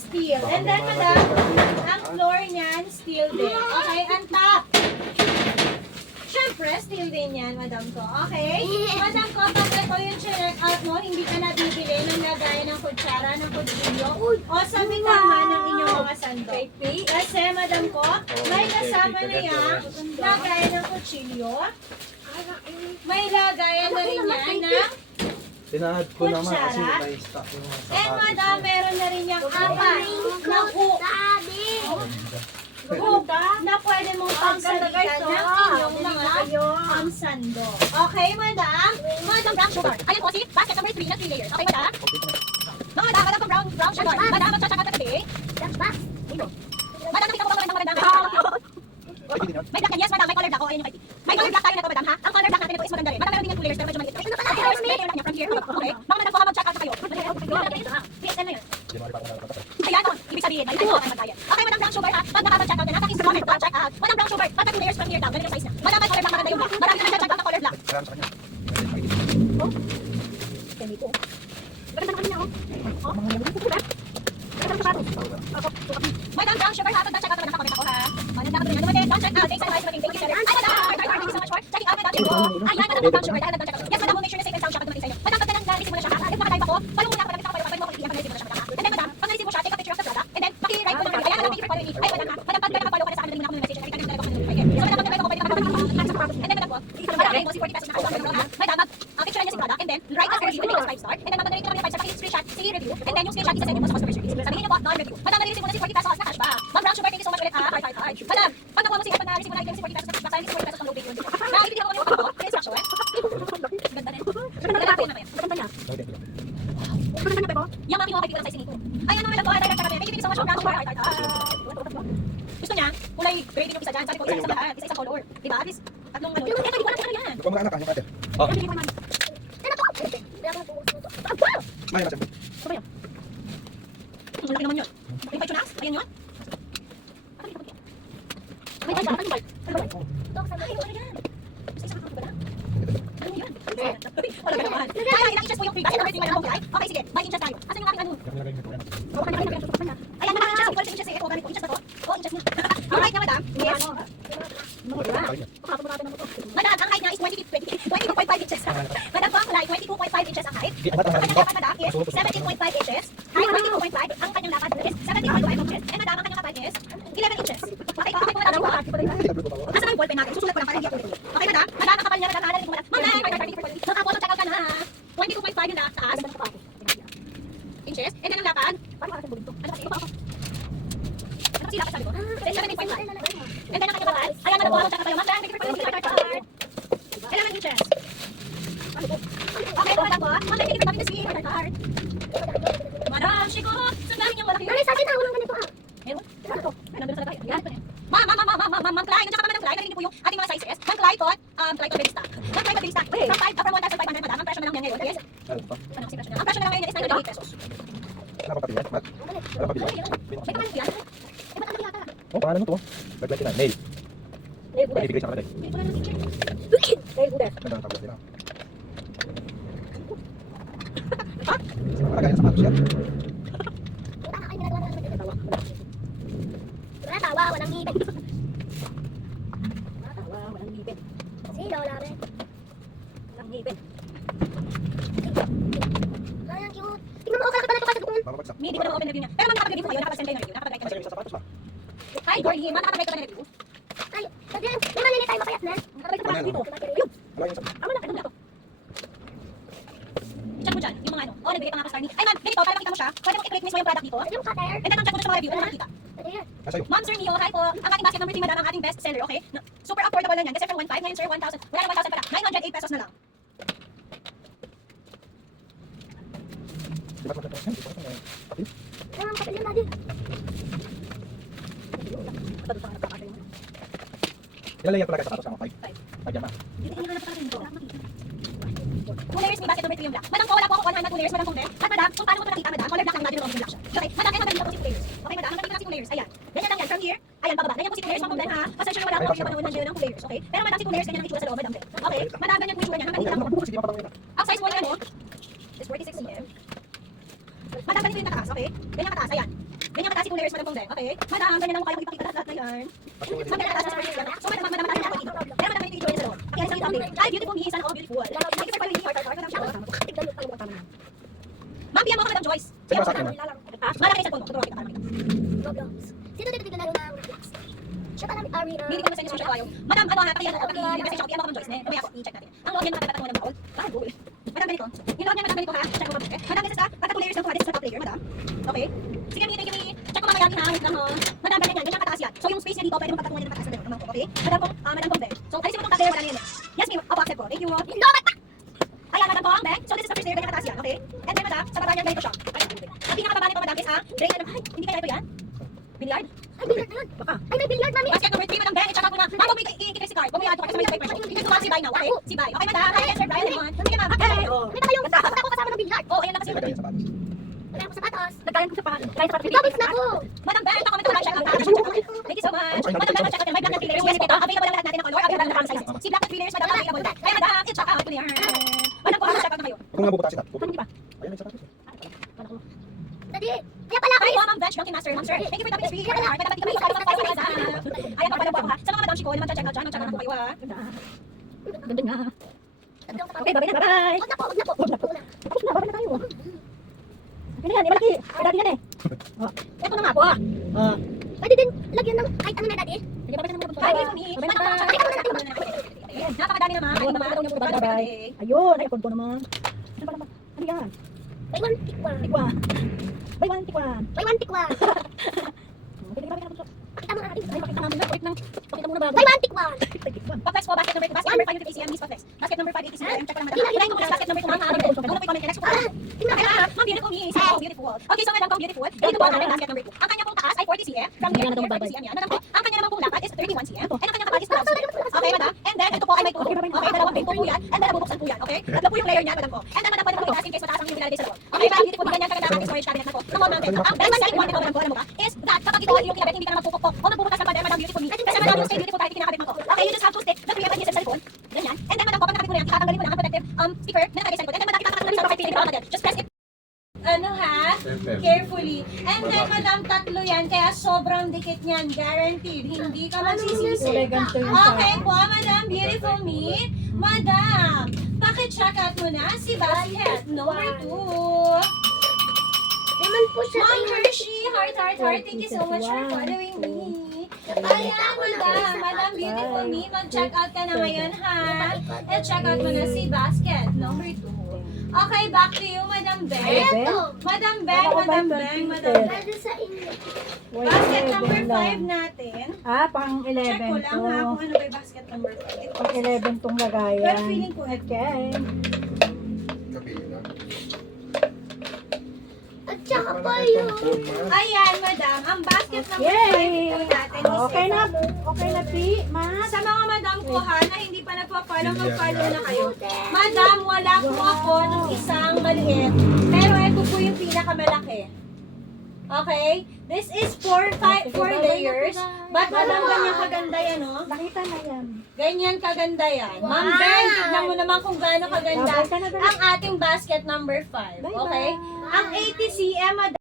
steel. And then, madam, ang floor niyan, steel din. Okay, ang top. Siyempre, steel din yan, madam ko. Okay? Madam ko, pag ito yung check out mo, hindi ka nabibili ng lagayan ng kutsara, ng kutsilyo, o sa bitama ng inyong mga sandok. Kasi, madam ko, may kasama na yan, lagayan ng kutsilyo. May lagayan na rin yan ng Tinahad ko naman kasi kutsara. may stock yung mga And madam, meron na rin yung apat na hook. Hook na pwede mong pagsalitan ng inyong mga sando. Okay, madam? Madam, brown sugar. Ayan po si basket number 3 na 3 layers. Okay, madam? No, madam, madam, brown sugar. Madam, magtsatsakat na tabi. Madam, nakita ko ba magandang may black yan, yes, madam. May color black. O, ayun yung ID. May color black tayo na ito, madam, ha? Ang color black natin ito is maganda rin. Madam, meron din yung 2 layers, pero medyo maliit. Ito pala, here's me. From here, okay? Mga madam, baka mag-check out na kayo. PSL na yun. Ayan, o. Ibig sabihin, may tayo na magkaya. Okay, madam, brown sugar, ha? Pag nakapag-check out na, nakaka-installment, check out. Madam, brown sugar, pag 2 layers from here down, ganun yung size na. Madam, may color black, maganda yung black. Marami na nag-check out na color black. Kaya sa kanya. Madam, brown sugar, ha? Pag na-check out na, nakakomment ako, ha? Madam, dapat rin yan. Dumating, don't check out. Thanks, advice, maging thank you, sir. Ay, madam, thank you so much for checking out, madam. Ayan, madam, brown sugar, dahil nag-check out. Yes, madam, we'll make sure na safe and sound siya pag dumating sa inyo. Madam, pag na-receive mo na siya, ha? If makalive ako, follow muna ako, pag nakita ko kayo, pag mo ko i-receive mo na siya, madam, ha? And then, madam, pag na-receive mo siya, take a picture of the product, and then, paki-write mo ng review. Ayan, madam, thank you for following me. Ay, madam, ha? Madam, pag nakafollow ka na sa akin, nalimutan ko ng message, nakita ko talaga ako ng okay. So, madam, pag nag-write ako, pwede ka mag-follow. And then, madam po, madam, may 40 pesos na ako, ha? Madam, picture niya si product, and then, write as review, and then 5 star, and then, pag na-rate ka ng 5 star, paki-screenshot, sige review, and then, yung screenshot, isa-send mo sa customer service. Sabihin niyo po, non-review. Madam, na-receive mo na si 40 pesos na cashback. Ma'am, brown sugar, thank you so much ulit, ha? Madam, pag nakuha mo si na-receive mo na si 40 pesos na cashback, sayang si 40 pesos ang low pay yun. Nakikita ko yung photo, instruction. Ganda din. Ganda din naman yan. Ganda niya. Yung aking mga kaibigan sa sinito. Ayan naman lang po, direct kami. Thank you so much, brown sugar. Gusto niya, kulay grading yung isa dyan. Sabi ko, isa-isa lahat. Isa-isa color. Diba? At least, tatlong ano. Ito, hindi ko alam kung ano yan. Yung kamag-anak ka, yung ate. Oh. Hindi ko naman. May naman siya. Ito ba yun? Ang laki naman yun. Yung bite yun, Ax? Ayan yun? May bite ba? Ano bite? Ano bite? Ay, ano yan? Isa-isa ka ba na? Ano yan? Wala ka naman. Kaya ilang inches po yung free. Kasi naman yung fly. Okay, sige. By inches tayo. Asan yung aking ano? Ayan, naman inches. 12 inches eh. Ito, ganito. Inches na to. Oh, inches na. Ang height niya, madam? Yes. Madam, ang height niya is 22.5 inches. Madam, po ang kulay, 22.5 inches ang height. Ang kanyang lakad, madam, is 17.5 inches. Height, 22.5. Ang kanyang lakad is 17.5 inches. And madam, ang kanyang kapal is 11 inches. Okay, okay po, madam. Asan ang ballpen natin? Susulat ko lang para hindi ako ulit. Okay, madam? Madam, ang kapal niya, madam. Madam, so tapos, check out ka na, ha? 22.5 yung taas. Inches. And then ang lakad. Ano kasi? Ito pa ako. Ano kasi lakad sabi ko? 17.5. And then ang kanyang kapal. Ayan, madam, check out kayo. Madam, thank you for following. 11 inches. Okay, po, madam po. Madam, thank you for coming to see my card. Madam, Shiko, sundahin niyo malaki. Sa akin ako ng ganito ah. Meron? Ano to? Meron doon sa lagay. Yan. Ma'am Clyde, nandiyan ka pa, Madam Clyde. Narinig po yung ating mga sizes. Ma'am Clyde po, Clyde baby stock. Ma'am Clyde baby stock. From 1,500, madam. Ang presyo na lang yan ngayon is, Ano ba? ano kasi presyo na? Ang presyo na lang ngayon is 908 pesos. Ano pa pabili? Mat? Ano pa pabili? May kaman yan? Eh, ba't ang yata? Oh, paano mo to? Nag-29. Nail. Pwede bigay sa kanila. Hindi ko na ng teacher. Ganda ng tablet nila. Sa kagaya sa patos yan. Wala tawa, walang ngipin. Tawa, walang ngipin. Si Lola rin. Walang ngipin. Ay, ang cute. Tingnan mo, okay ka pala ito kasi doon. Mamabagsak. Hindi ko na ma-open na review niya. Pero ma'am, nakapag-review po kayo. Nakapag-send kayo ng review. Nakapag-like Kasi kayo ng yung sa sapatos ba? review. Hi, Gordy. Ma'am, nakapag-like ka ba ng review? Ay, sabi yan. Di ba nili tayo mapayat na? Nakapag-like ka ba dito? Yun. Ano yung sa... Ama na, ano na to? I-check mo dyan, yung mga ano. Oh, nagbigay pa nga ka star ni. Ay, ma'am, ganito, para makita mo siya. Pwede mo i-click mismo yung product dito. Pwede yung cutter. And then, ang check mo dyan sa mga review. Ano makikita? Pwede yan. Nasa iyo. Ma'am, Sir Mio, hi po. Ang ating basket number 3, madam, ang ating best seller, okay? No, super affordable lang yan. Kasi from 1.5, ngayon, sir, 1,000. Wala na 1,000 pala. 908 pesos na lang. Di ba sa patos yan? Di ba sa patis? Kaya ang kapal yung daddy. Ilan layer talaga sa patos? 5? 5 yan na. Hindi ko na napakalain ko. 2 layers, may basket number 3 yung black. Madam po, wala po ako on hand na 2 layers, madam po, At madam, kung paano mo ito nakita, madam, color black lang natin yung black siya. Okay, madam, kaya madam, dito po si 2 layers. Okay, madam, ang dito na si 2 layers. Ayan. Ganyan lang yan. From here, ayan, bababa. Ganyan po si 2 layers, ma'am, ha? Pasensya na wala po ako yung panood ng ng 2 layers, okay? Pero madam, si 2 layers, ganyan ang itsura sa loob, madam. Okay, madam, ganyan po yung itsura niya. Hanggang dito lang po. Sige, mapatawin na. Ang size mo niya, ano, is 46 cm. Madam, ganito yung kataas, okay? Ganyan kataas, ayan. Ganyan kataas yung layers, Madam Pongze. Okay? Madam, ganyan lang mo kayong ipakita lahat na yan. Madam, ganyan kataas yung layers. So, madam, mataas ako dito. Pero madam, ganito yung sa loob. Okay, sa update. Ay, beautiful me, sana all beautiful. Thank you for following me, heart. Tignan mo pala mo. Ma'am, bigyan mo ako, Madam Joyce. Sino ba sa akin, ma'am? Malaki sa phone mo. Tuturuan kita para makita. Roblox. Sino dito naglalaro ng Roblox? Siya pa namin Ari. Hindi ko masend yung social kayo. Madam, ano ha, paki-message ako, PM ako Madam Joyce. Mamaya ako, i-check natin. Ang login, makatatanong mo ng baon. Google. Madam, ganito. Yung login, madam, ganito ha. Check mo ba? Madam, this is tatong layers lang po. This is the top layer, madam. Okay? Sige, me, thank you, me. Check ko mamaya din ha. Wait lang, madam, ganyan yan. Ganyan kataas yan. So, yung space niya dito, pwede mong patatungan niya ng mataas na dalawa. Okay? Madam Pong, So, ayusin mo itong top layer, madam yan. Yes, me. Ako, accept ko. Thank you. Ayan, Madam Pong, So, this is the first layer, ganyan kataas yan. Okay? And then, madam, sa baba niya, ganito siya. Ang pinakababa nito, madam, is gray. Ay, hindi kaya ito yan? Billiard? Ay, billiard na yun. Baka. Ay, may billiard, mami. Basket number 3, Madam Ben. I-check out mo na. Ma'am, huwag mo i-click si card. Huwag mo i-add to kasi may paper. You can tumawag si Bay now. Okay? Si Bay. Okay, madam. Hi, answer Brian naman. Sige, ma'am. Okay. May pa kayong basta ako kasama ng billiard. Oh, ayan lang kasi. Ilagay yung sapatos. Wala akong sapatos. Nagkaroon ko sa pa. Kaya sa Doubles na ako. Madam Ben, comment ko lang check out. Thank you so much. Madam Ben, check out. May black na 3 layers. Yes, ito. Available lang lahat natin ng color. Available lang ng sizes. Si black na 3 layers, madam, available. Kaya madam, i-check out. Clear. Madam po, check out na kayo. Kung nga bubutasin natin. Hindi pa. Ayan, may sapatos. Daddy, kaya pala ako. Hi po, Ma'am Bench, Donkey Master. Ma'am Sir, thank you for coming to speak. May dapat kami sa mga ayan pa pala po ako ha. Sa mga madam Chico, naman check out dyan. Check out na po kayo ha. Ganda nga. Okay, babay na. Bye-bye. Huwag na po, huwag na po. Huwag na po. Tapos na, babay na tayo. Ano yan, malaki. Ay, dati yan eh. Ito na nga po ah. Pwede din lagyan ng kahit ano na, Daddy. Sige, babay na muna po. Hi, Mimi. Napakadami naman. Ayun, ay konto naman. Ano ba naman? Ano yan? Buy one, take one. Tikwan. Buy one, tikwan. Buy one, take one. Pwede ka ba natin? Pakita mo nga natin. Ay, pakita namin na. Pakita mo na bago. Buy one, take one. Tikwan. Paplex po, basket number 5 ACM, Miss Paplex. Basket number 5 ACM, check ko lang madam. Kailangan ko plus basket number 2, ma'am. Ano po yung comment next? Tingnan Okay, ka. ma'am, beautiful me. So, beautiful. Okay, so madam, kung beautiful, dito po ang ating basket number 2. Ang kanya pong taas ay 40 cm. From here to here, 40 cm yan. Madam po, ang kanya naman pong lapad is 31 cm. And ang kanyang kapal is 12 cm. Okay, madam? And then, ito po ay may tubo. Okay, dalawang pinto po yan. And then, nabubuksan po yan. Okay? Tatlo po yung layer niya, madam po. And then, madam, pwede po itaas in case mataas ang yung nilalagay sa loob. Okay, ma'am, beautiful. Ganyan kaganda ang ating storage cabinet na po. Ng Mall Mountain. Ang best selling one nito, madam po, alam mo ba, is that kapag ito ay yung kinabit, hindi ka na magpupukpok o magbubukas ng pader, madam, beautiful me. Kasi madam, you stay beautiful kahit kinakabit mo to. Okay, you just have to stick the 3 adhesive sa cellphone. Ganyan. And then, madam po, pag nakabit mo na yan, tatanggalin mo na ang protective sticker na nakalagay sa likod. And then, madam, itatakot mo na sa profile picture natin. Just press it. Ano ha? Carefully. And then, madam, tatlo yan. Kaya sobrang dikit niyan. Guaranteed. Hindi ka magsisisi. Ganito yung sa... Okay po, madam. Beautiful me. Madam, paki-check out mo na si basket number 2. Naman po siya. Ma'am Hershey, heart. Thank you so much for following me. Ayan, madam. Madam, beautiful me. Mag-check out ka na ngayon, ha? And check out mo na si basket number 2. Okay, back to you, Madam Beng. Ito. Madam Beng. Pwede sa inyo. Basket number 5 natin. Pang 11 Check ko lang ha to. kung ano ba yung basket number 5. Pang 11 tong Pero lagayan. feeling ko ito. Okay. At saka pa yun. Ayan, madam. Ang basket number 5 Yay! po natin is Okay na. ito. Okay na, Pi. Ma. Sa mga madam ko ha, na hindi pa nagpa-follow, mag-follow na kayo. Madam, wala po ako ng isang maliit. Pero ito po yung pinakamalaki. Okay? This is 4 layers. But madam, ganyan kaganda yan, oh. Nakita na yan. Ganyan kaganda yan. Ma'am Ben, tignan mo naman kung gaano kaganda Babay ka na, ang ating basket number 5. Okay? Ang 80 cm, madam.